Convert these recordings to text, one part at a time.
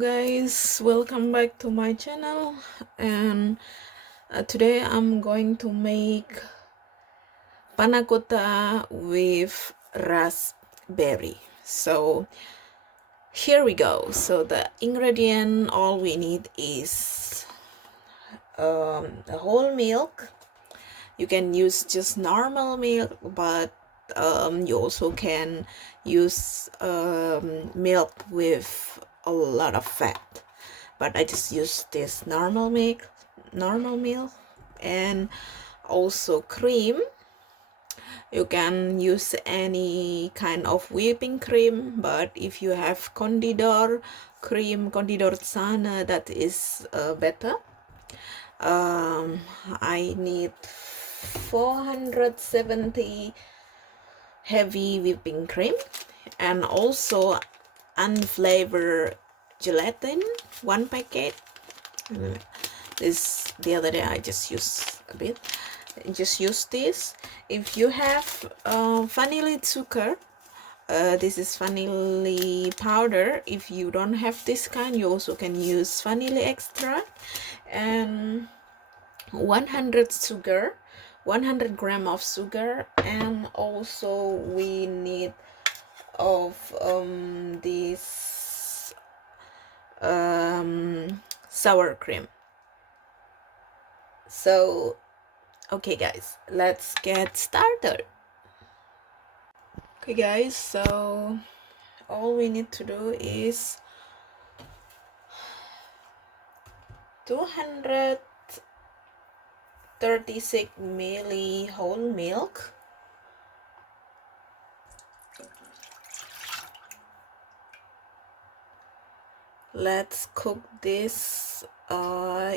guys, welcome back to my channel. And today I'm going to make panna cotta with raspberry. So here we go. So the ingredient, all we need is the whole milk. You can use just normal milk, but you also can use milk with a lot of fat, but I just use this normal milk, and also cream. You can use any kind of whipping cream, but if you have condensed cream, condensed sana, that is better. I need 470 heavy whipping cream, and also unflavored gelatin, 1 packet. This the other day I just used a bit. Just use this. If you have vanilla sugar, this is vanilla powder. If you don't have this kind, you also can use vanilla extract. And 100 sugar, 100 gram of sugar, and also we need of this sour cream. So okay guys, let's get started. Okay guys, so all we need to do is 236 milli whole milk, let's cook this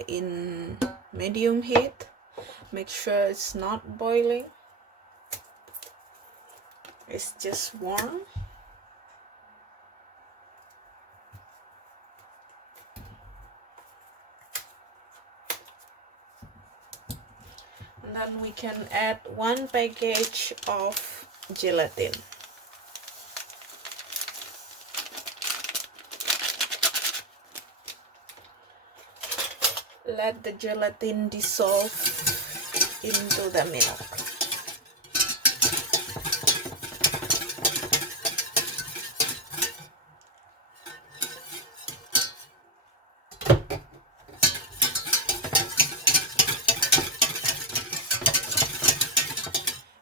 in medium heat. Make sure it's not boiling, it's just warm. And then we can add 1 package of gelatin. Let the gelatin dissolve into the milk.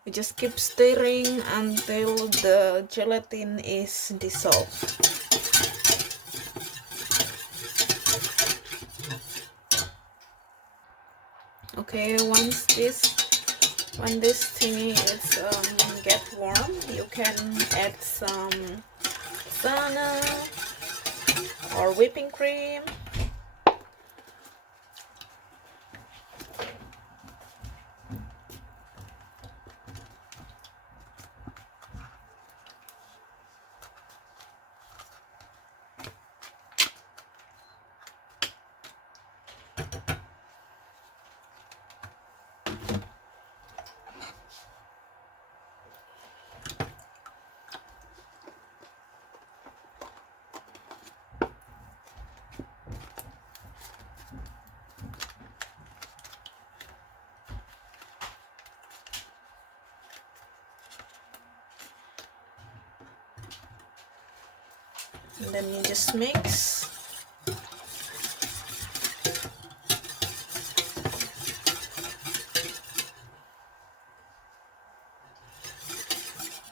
You just keep stirring until the gelatin is dissolved. Okay, once this thingy is get warm, you can add some sana or whipping cream. And then you just mix.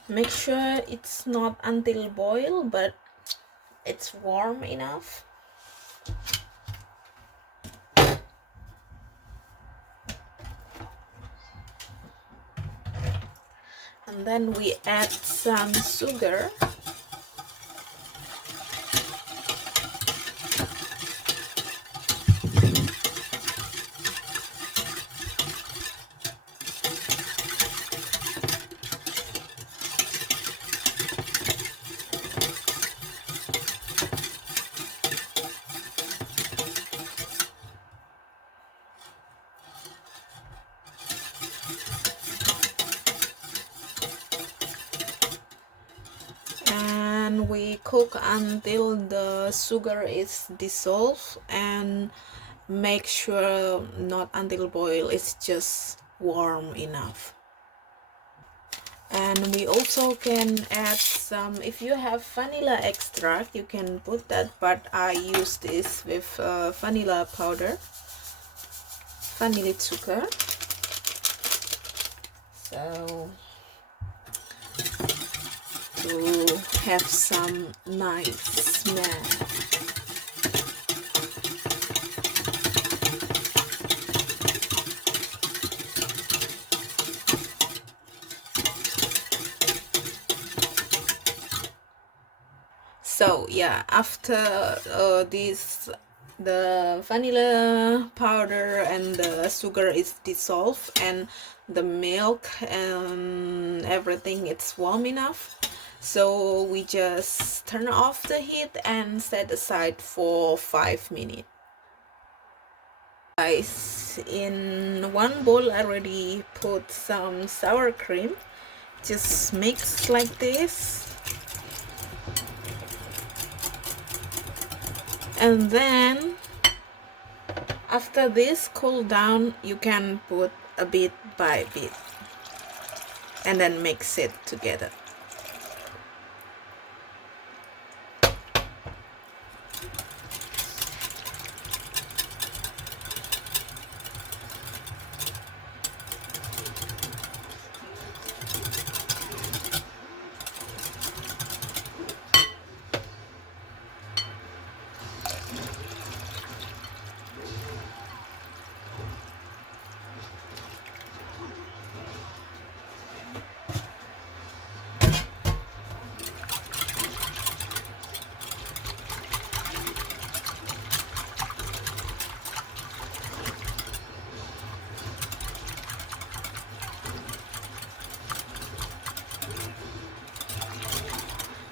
Make sure it's not until boil, but it's warm enough. And then we add some sugar. cook until the sugar is dissolved, and make sure not until boil, it's just warm enough. And we also can add some, if you have vanilla extract you can put that, but I use this with vanilla powder, vanilla sugar, so to have some nice smell. So yeah, after the vanilla powder and the sugar is dissolved and the milk and everything, it's warm enough, so we just turn off the heat and set aside for 5 minutes. Guys, in one bowl I already put some sour cream, just mix like this. And then after this cool down, you can put a bit by bit and then mix it together.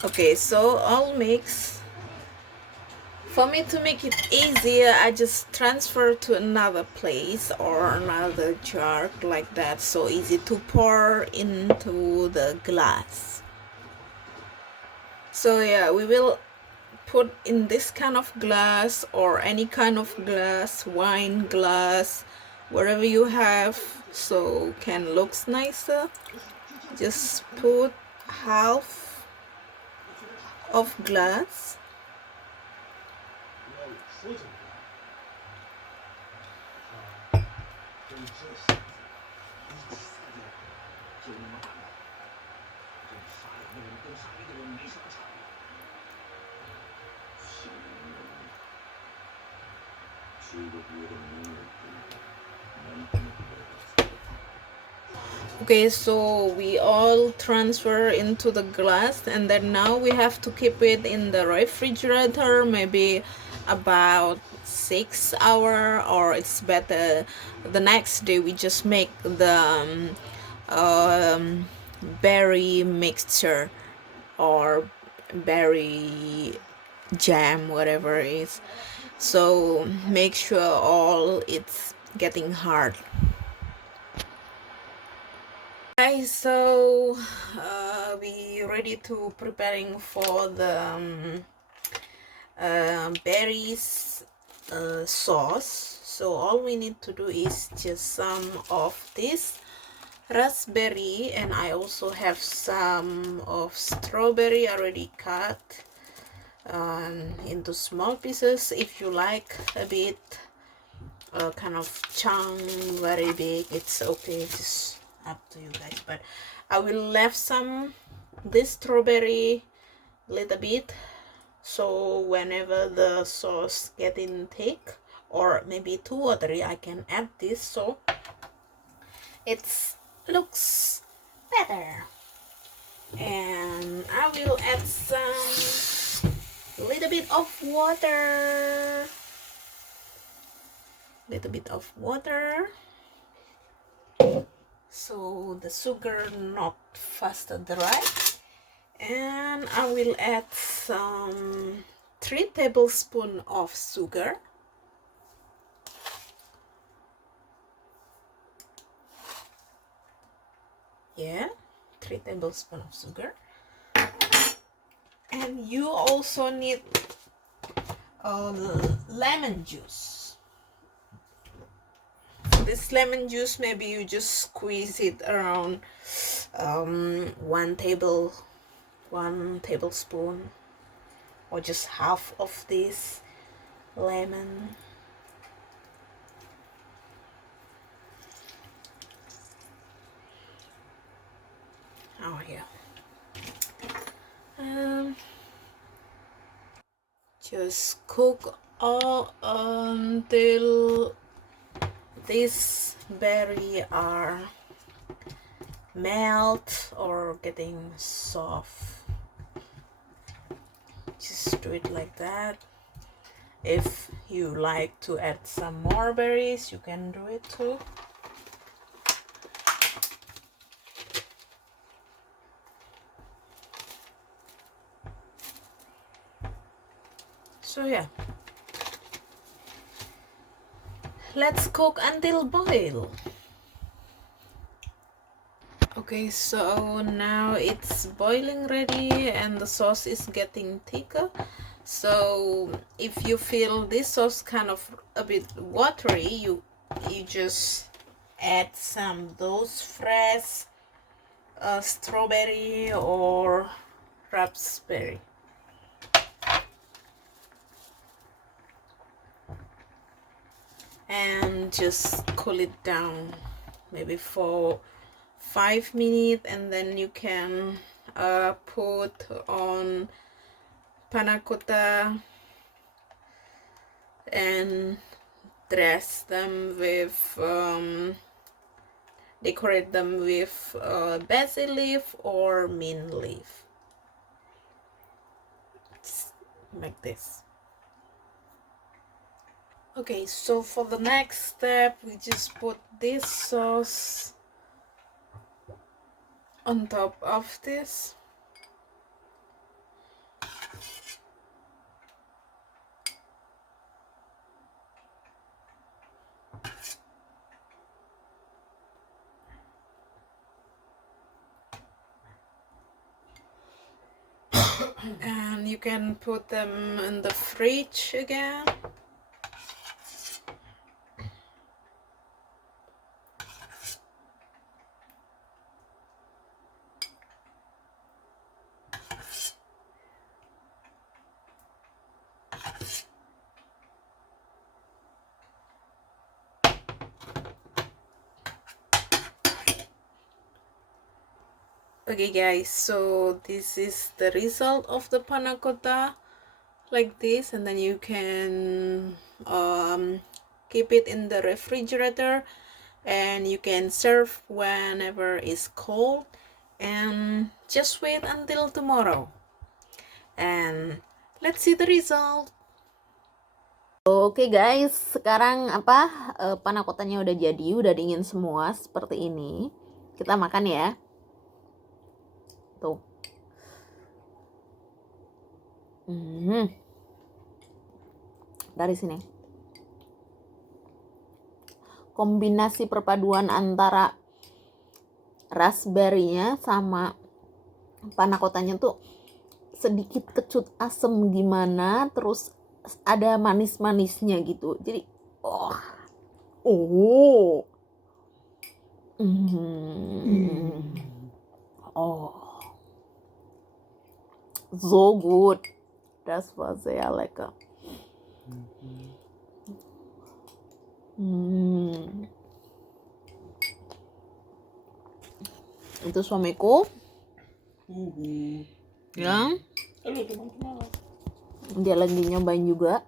Okay, so I'll mix. For me to make it easier, I just transfer to another place or another jar like that, so easy to pour into the glass. So yeah, we will put in this kind of glass or any kind of glass, wine glass, whatever you have, so can looks nicer. Just put half of glass. Okay, so we all transfer into the glass, and then now we have to keep it in the refrigerator maybe about 6 hours, or it's better the next day we just make the berry mixture or berry jam, whatever it is, so make sure all it's getting hard. Guys, so we ready to preparing for the berries sauce. So all we need to do is just some of this raspberry, and I also have some of strawberry already cut into small pieces. If you like a bit kind of chunk very big, it's okay, just up to you guys, but I will left some this strawberry little bit, so whenever the sauce getting thick, or maybe 2 or 3, I can add this so it looks better. And I will add some little bit of water, so the sugar not faster dry. And I will add some 3 tablespoons of sugar. Yeah, 3 tablespoons of sugar. And and you also need lemon juice. This lemon juice, maybe you just squeeze it around 1 tablespoon, or just half of this lemon. Oh yeah. Just cook all until this berry are melt or getting soft. Just do it like that. If you like to add some more berries, you can do it too. So yeah, let's cook until boil. Okay, so now it's boiling ready and the sauce is getting thicker. So if you feel this sauce kind of a bit watery, you just add some those fresh strawberry or raspberry. And just cool it down maybe for 5 minutes, and then you can put on panna cotta and dress them with decorate them with basil leaf or mint leaf. Just like this. Okay, so for the next step, we just put this sauce on top of this. And you can put them in the fridge again. Okay guys, so this is the result of the panna cotta, like this, and then you can keep it in the refrigerator and you can serve whenever it's cold, and just wait until tomorrow and let's see the result. Oke guys, sekarang panna cottanya udah jadi, udah dingin semua seperti ini. Kita makan ya. Tuh. Dari sini. Kombinasi perpaduan antara raspberry-nya sama panna cottanya tuh sedikit kecut asem gimana, terus ada manis-manisnya gitu. Jadi oh. So gut. Das war sehr lecker. Itu suamiku. Ya. Halo teman-teman. Dia lagi nyobain juga.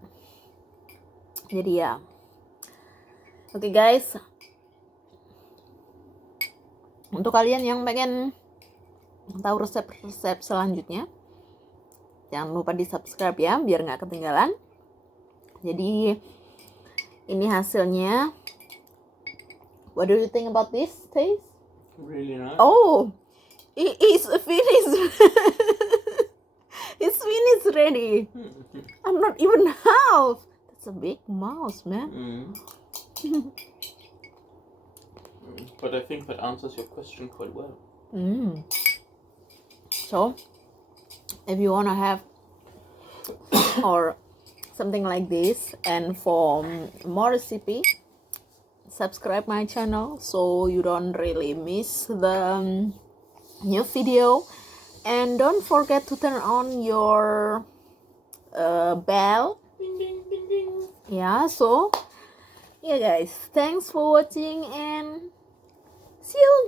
Jadi ya. Oke guys. Untuk kalian yang pengen tahu resep-resep selanjutnya, jangan lupa di subscribe ya, biar nggak ketinggalan. Jadi ini hasilnya. What do you think about this taste? Really nice. Oh, it's finished. It's finished ready. I'm not even half. That's a big mouse, man. But I think that answers your question quite well. So, if you want to have or something like this. And for more recipe, subscribe my channel so you don't really miss the new video, and don't forget to turn on your bell. Ding, ding, ding, ding. Yeah, so yeah guys, thanks for watching and see you